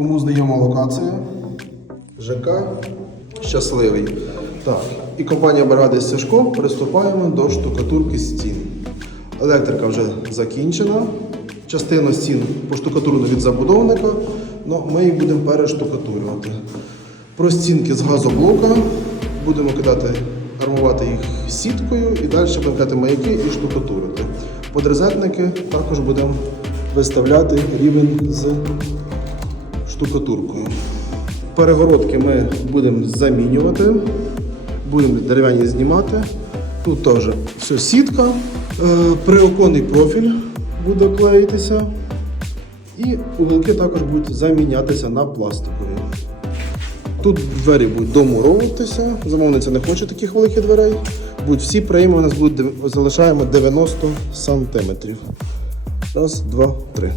Кому знайома локація? ЖК щасливий. Так, і компанія Бради Сяжко приступаємо до штукатурки стін. Електрика вже закінчена. Частина стін поштукатурена від забудовника, але ми їх будемо перештукатурювати. Простінки з газоблока будемо кидати, армувати їх сіткою і далі будемо кидати маяки і штукатурити. Подрезетники також будемо виставляти рівень з штукатуркою. Перегородки ми будемо замінювати, будемо дерев'яні знімати. Тут теж все сітка, Е, приоконний профіль буде клеїтися. І уголки також будуть замінятися на пластикові. Тут двері будуть домуровуватися. Замовниця не хоче таких великих дверей. Будуть всі прийми у нас будуть залишаємо 90 сантиметрів. Раз, два, три.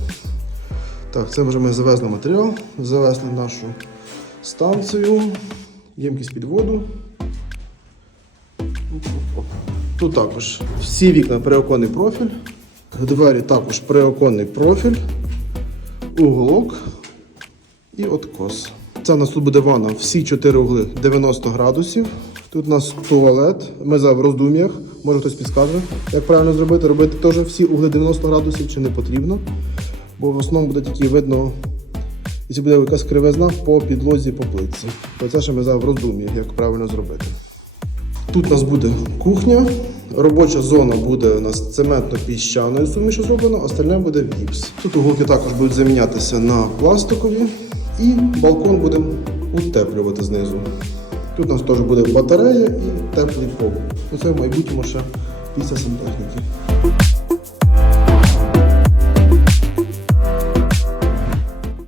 Так, це вже ми завезли матеріал, завезли нашу станцію, ємкість під воду. Тут також всі вікна переоконний профіль, двері також переоконний профіль, уголок і откос. Це у нас тут буде ванна, всі чотири угли 90 градусів. Тут у нас туалет, ми за в роздум'ях, може хтось підскаже, як правильно зробити. Робити теж всі угли 90 градусів чи не потрібно. Бо в основному буде тільки видно, якщо буде якась кривизна по підлозі по плитці. То це ще ми за в роздум'ях, як правильно зробити. Тут у нас буде кухня. Робоча зона буде у нас цементно-піщаною суміші зроблена, остальне буде віпс. Тут уголки також будуть замінятися на пластикові і балкон будемо утеплювати знизу. Тут у нас теж буде батарея і теплий пол. Це в майбутньому ще після сантехніки.